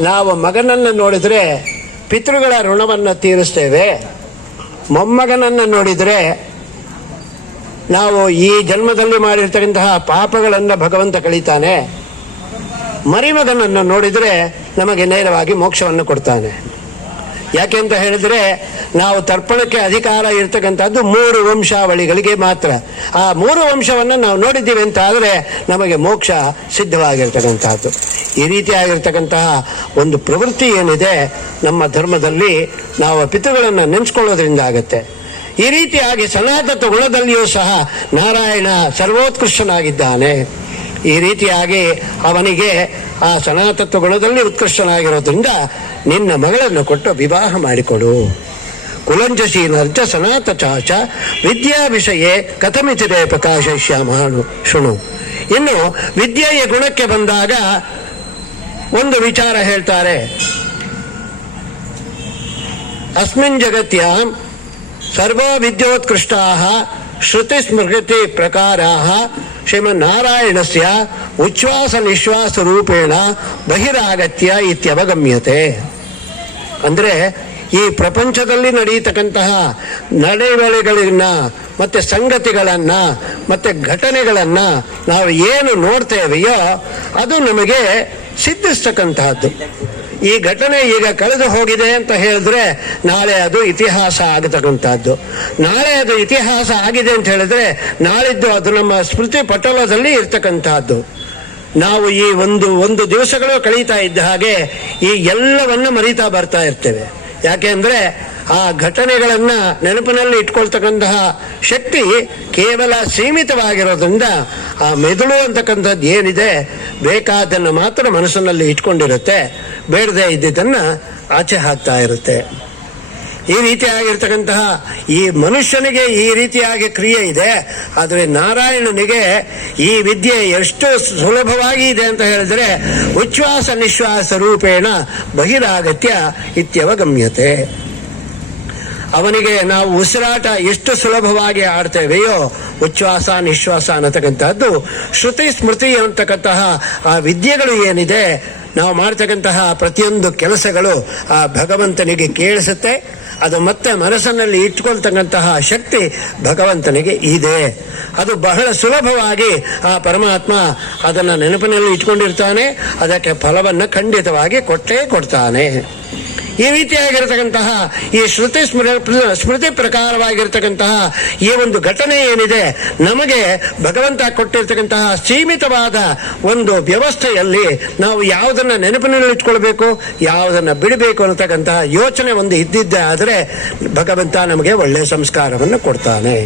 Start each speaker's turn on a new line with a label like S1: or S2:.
S1: ನಾವು ಮಗನನ್ನು ನೋಡಿದರೆ ಪಿತೃಗಳ ಋಣವನ್ನು ತೀರಿಸ್ತೇವೆ. ಮೊಮ್ಮಗನನ್ನು ನೋಡಿದರೆ ನಾವು ಈ ಜನ್ಮದಲ್ಲಿ ಮಾಡಿರ್ತಕ್ಕಂತಹ ಪಾಪಗಳನ್ನು ಭಗವಂತ ಕಳೀತಾನೆ. ಮರಿಮಗನನ್ನು ನೋಡಿದರೆ ನಮಗೆ ನೇರವಾಗಿ ಮೋಕ್ಷವನ್ನು ಕೊಡ್ತಾನೆ. ಯಾಕೆ ಅಂತ ಹೇಳಿದ್ರೆ ನಾವು ತರ್ಪಣಕ್ಕೆ ಅಧಿಕಾರ ಇರತಕ್ಕಂಥದ್ದು ಮೂರು ವಂಶಾವಳಿಗಳಿಗೆ ಮಾತ್ರ. ಆ ಮೂರು ವಂಶವನ್ನು ನಾವು ನೋಡಿದ್ದೀವಿ ಅಂತ ಆದರೆ ನಮಗೆ ಮೋಕ್ಷ ಸಿದ್ಧವಾಗಿರ್ತಕ್ಕಂಥದ್ದು. ಈ ರೀತಿಯಾಗಿರ್ತಕ್ಕಂತಹ ಒಂದು ಪ್ರವೃತ್ತಿ ಏನಿದೆ ನಮ್ಮ ಧರ್ಮದಲ್ಲಿ ನಾವು ಪಿತೃಗಳನ್ನು ನೆನೆಸ್ಕೊಳ್ಳೋದ್ರಿಂದ ಆಗುತ್ತೆ. ಈ ರೀತಿಯಾಗಿ ಸನಾತನ ಗುಣದಲ್ಲಿಯೂ ಸಹ ನಾರಾಯಣ ಸರ್ವೋತ್ಕೃಷ್ಟನಾಗಿದ್ದಾನೆ. ಈ ರೀತಿಯಾಗಿ ಅವನಿಗೆ ಆ ಸನಾತತ್ವ ಗುಣದಲ್ಲಿ ಉತ್ಕೃಷ್ಟನಾಗಿರೋದ್ರಿಂದ ನಿನ್ನ ಮಗಳನ್ನು ಕೊಟ್ಟು ವಿವಾಹ ಮಾಡಿಕೊಡು. ಕುಲಂಜಶೀಲರ್ಚ ಸನಾತ ಚಾಚ ವಿದ್ಯಾ ವಿಷಯೇ ಕಥಮಿತಿದೆ ಪ್ರಕಾಶಶ್ಯಾಮ ಶುಣು. ಇನ್ನು ವಿದ್ಯೆಯ ಗುಣಕ್ಕೆ ಬಂದಾಗ ಒಂದು ವಿಚಾರ ಹೇಳ್ತಾರೆ. ಅಸ್ಮಿನ್ ಜಗತ್ಯ ಸರ್ವ ವಿದ್ಯೋತ್ಕೃಷ್ಟಾ ಶ್ರುತಿ ಸ್ಮೃತಿ ಪ್ರಕಾರ ಶ್ರೀಮನ್ನಾರಾಯಣಸ್ಯ ಉಚ್ಛ್ವಾಸ ನಿಶ್ವಾಸ ರೂಪೇಣ ಬಹಿರಾಗತ್ಯ ಇತ್ಯವಗಮ್ಯತೆ. ಅಂದರೆ ಈ ಪ್ರಪಂಚದಲ್ಲಿ ನಡೆಯತಕ್ಕಂತಹ ನಡೆವಳಿಗಳನ್ನ ಮತ್ತೆ ಸಂಗತಿಗಳನ್ನ ಮತ್ತೆ ಘಟನೆಗಳನ್ನ ನಾವು ಏನು ನೋಡ್ತೇವೆಯೋ ಅದು ನಮಗೆ ಸಿದ್ಧಿಸ್ತಕ್ಕಂತಹದ್ದು. ಈ ಘಟನೆ ಈಗ ಕಳೆದು ಹೋಗಿದೆ ಅಂತ ಹೇಳಿದ್ರೆ ನಾಳೆ ಅದು ಇತಿಹಾಸ ಆಗತಕ್ಕಂಥದ್ದು. ನಾಳೆ ಅದು ಇತಿಹಾಸ ಆಗಿದೆ ಅಂತ ಹೇಳಿದ್ರೆ ನಾಳಿದ್ದು ಅದು ನಮ್ಮ ಸ್ಮೃತಿ ಪಟಲದಲ್ಲಿ ಇರ್ತಕ್ಕಂತಹದ್ದು ನಾವು ಈ ಒಂದು ಒಂದು ದಿವಸಗಳು ಕಳೀತಾ ಇದ್ದ ಹಾಗೆ ಈ ಎಲ್ಲವನ್ನ ಮರೀತಾ ಬರ್ತಾ ಇರ್ತೇವೆ. ಯಾಕೆ ಅಂದ್ರೆ ಆ ಘಟನೆಗಳನ್ನ ನೆನಪಿನಲ್ಲಿ ಇಟ್ಕೊಳ್ತಕ್ಕಂತಹ ಶಕ್ತಿ ಕೇವಲ ಸೀಮಿತವಾಗಿರೋದ್ರಿಂದ ಆ ಮೆದುಳು ಅಂತಕ್ಕಂಥದ್ದು ಏನಿದೆ ಬೇಕಾದನ್ನು ಮಾತ್ರ ಮನಸ್ಸಿನಲ್ಲಿ ಇಟ್ಕೊಂಡಿರುತ್ತೆ, ಬೇಡದೆ ಇದ್ದಿದ್ದನ್ನು ಆಚೆ ಹಾಕ್ತಾ ಇರುತ್ತೆ. ಈ ರೀತಿಯಾಗಿರ್ತಕ್ಕಂತಹ ಈ ಮನುಷ್ಯನಿಗೆ ಈ ರೀತಿಯಾಗಿ ಕ್ರಿಯೆ ಇದೆ, ಆದರೆ ನಾರಾಯಣನಿಗೆ ಈ ವಿದ್ಯೆ ಎಷ್ಟು ಸುಲಭವಾಗಿ ಇದೆ ಅಂತ ಹೇಳಿದ್ರೆ ಉಚ್ಛ್ವಾಸ ನಿಶ್ವಾಸ ರೂಪೇಣ ಬಹಿರಾಗತ್ಯ ಇತ್ಯವಗಮ್ಯತೆ ಅವನಿಗೆ ನಾವು ಉಸಿರಾಟ ಎಷ್ಟು ಸುಲಭವಾಗಿ ಆಡ್ತೇವೆಯೋ ಉಚ್ಛ್ವಾಸ, ನಿಶ್ವಾಸ ಅನ್ನತಕ್ಕಂತಹದ್ದು, ಶ್ರುತಿ, ಸ್ಮೃತಿ ಅಂತಕ್ಕಂತಹ ಆ, ವಿದ್ಯೆಗಳು ಏನಿದೆ, ನಾವು ಮಾಡ್ತಕ್ಕಂತಹ ಪ್ರತಿಯೊಂದು ಕೆಲಸಗಳು, ಆ, ಭಗವಂತನಿಗೆ ಕೇಳಿಸುತ್ತೆ. ಅದು ಮತ್ತೆ ಮನಸ್ಸಿನಲ್ಲಿ ಇಟ್ಕೊಳ್ತಕ್ಕಂತಹ ಶಕ್ತಿ ಭಗವಂತನಿಗೆ ಇದೆ. ಅದು ಬಹಳ ಸುಲಭವಾಗಿ, ಆ, ಪರಮಾತ್ಮ ಅದನ್ನು ನೆನಪಿನಲ್ಲಿ ಇಟ್ಕೊಂಡಿರ್ತಾನೆ, ಅದಕ್ಕೆ ಫಲವನ್ನು ಖಂಡಿತವಾಗಿ ಕೊಟ್ಟೇ ಕೊಡ್ತಾನೆ. ಈ ರೀತಿಯಾಗಿರತಕ್ಕಂತಹ ಈ ಶ್ರುತಿ ಸ್ಮೃ ಸ್ಮೃತಿ ಪ್ರಕಾರವಾಗಿರ್ತಕ್ಕಂತಹ ಈ ಒಂದು ಘಟನೆ ಏನಿದೆ, ನಮಗೆ ಭಗವಂತ ಕೊಟ್ಟಿರ್ತಕ್ಕಂತಹ ಸೀಮಿತವಾದ ಒಂದು ವ್ಯವಸ್ಥೆಯಲ್ಲಿ ನಾವು ಯಾವುದನ್ನ ನೆನಪಿನಲ್ಲಿ ಇಟ್ಕೊಳ್ಬೇಕು, ಯಾವುದನ್ನ ಬಿಡಬೇಕು ಅನ್ನತಕ್ಕಂತಹ ಯೋಚನೆ ಒಂದು ಇದ್ದಿದ್ದೆ ಆದರೆ ಭಗವಂತ ನಮಗೆ ಒಳ್ಳೆಯ ಸಂಸ್ಕಾರವನ್ನು ಕೊಡ್ತಾನೆ.